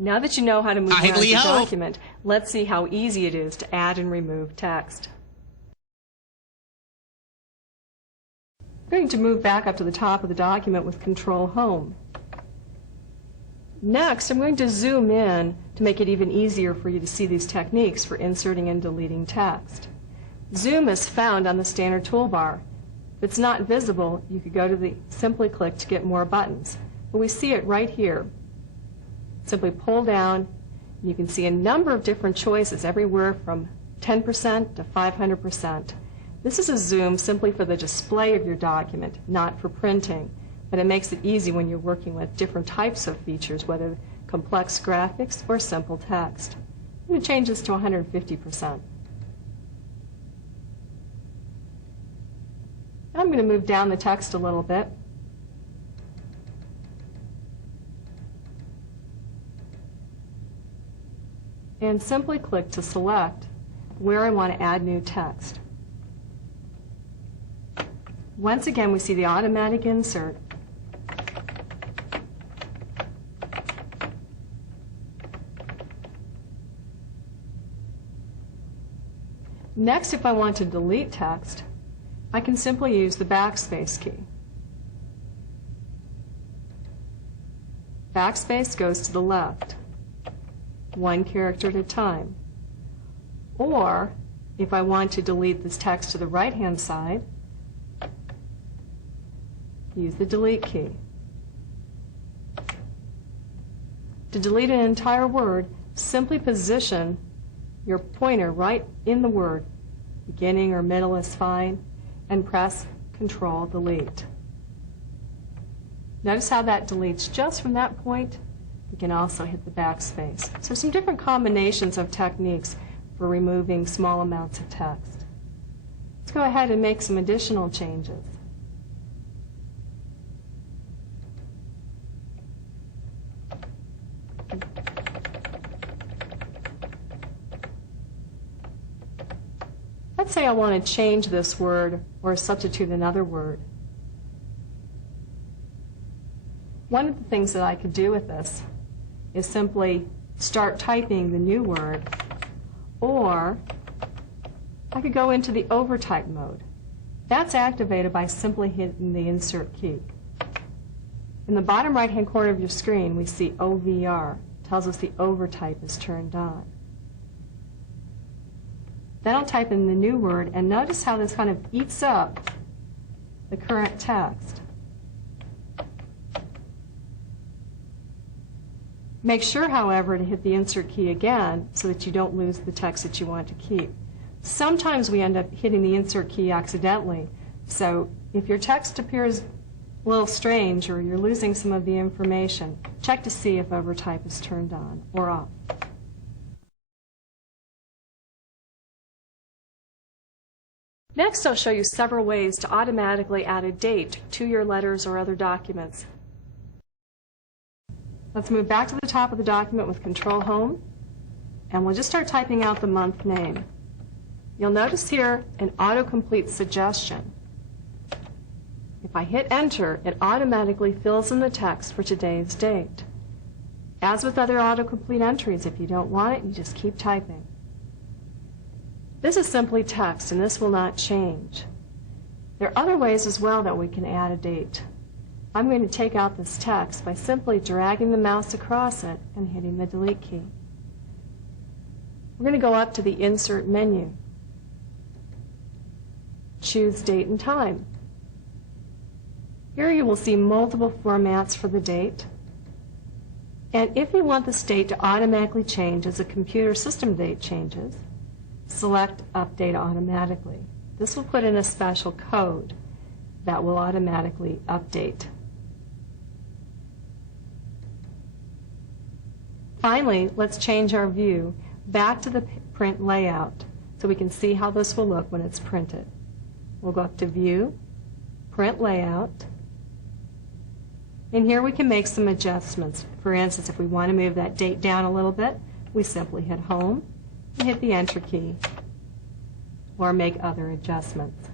Now that you know how to move around Lively your ho! document, let's see how easy it is to add and remove text. I'm going to move back up to the top of the document with Control Home. Next, I'm going to zoom in to make it even easier for you to see these techniques for inserting and deleting text. Zoom is found on the standard toolbar. If it's not visible, you could go to the Simply click to get more buttons. But we see it right here. Simply pull down, and you can see a number of different choices, everywhere from 10% to 500%. This is a zoom simply for the display of your document, not for printing, but it makes it easy when you're working with different types of features, whether complex graphics or simple text. I'm going to change this to 150%. I'm going to move down the text a little bit. And simply click to select where I want to add new text. Once again, we see the automatic insert. Next, if I want to delete text, I can simply use the backspace key. Backspace goes to the left, one character at a time. Or, if I want to delete this text to the right-hand side, use the delete key. To delete an entire word, simply position your pointer right in the word, beginning or middle is fine, and press Control Delete. Notice how that deletes just from that point. You can also hit the backspace. So some different combinations of techniques for removing small amounts of text. Let's go ahead and make some additional changes. Let's say I want to change this word or substitute another word. One of the things that I could do with this is simply start typing the new word, or I could go into the overtype mode. That's activated by simply hitting the insert key. In the bottom right-hand corner of your screen, we see OVR. It tells us the overtype is turned on. Then I'll type in the new word, and notice how this kind of eats up the current text. Make sure, however, to hit the insert key again so that you don't lose the text that you want to keep. Sometimes we end up hitting the insert key accidentally, so if your text appears a little strange or you're losing some of the information, check to see if overtype is turned on or off. Next, I'll show you several ways to automatically add a date to your letters or other documents. Let's move back to the top of the document with Control Home, and we'll just start typing out the month name. You'll notice here an autocomplete suggestion. If I hit Enter, it automatically fills in the text for today's date. As with other autocomplete entries, if you don't want it, you just keep typing. This is simply text, and this will not change. There are other ways as well that we can add a date. I'm going to take out this text by simply dragging the mouse across it and hitting the delete key. We're going to go up to the Insert menu. Choose Date and Time. Here you will see multiple formats for the date. And if you want this date to automatically change as a computer system date changes, select Update Automatically. This will put in a special code that will automatically update. Finally, let's change our view back to the print layout so we can see how this will look when it's printed. We'll go up to View, Print Layout, and here we can make some adjustments. For instance, if we want to move that date down a little bit, we simply hit Home and hit the Enter key, or make other adjustments.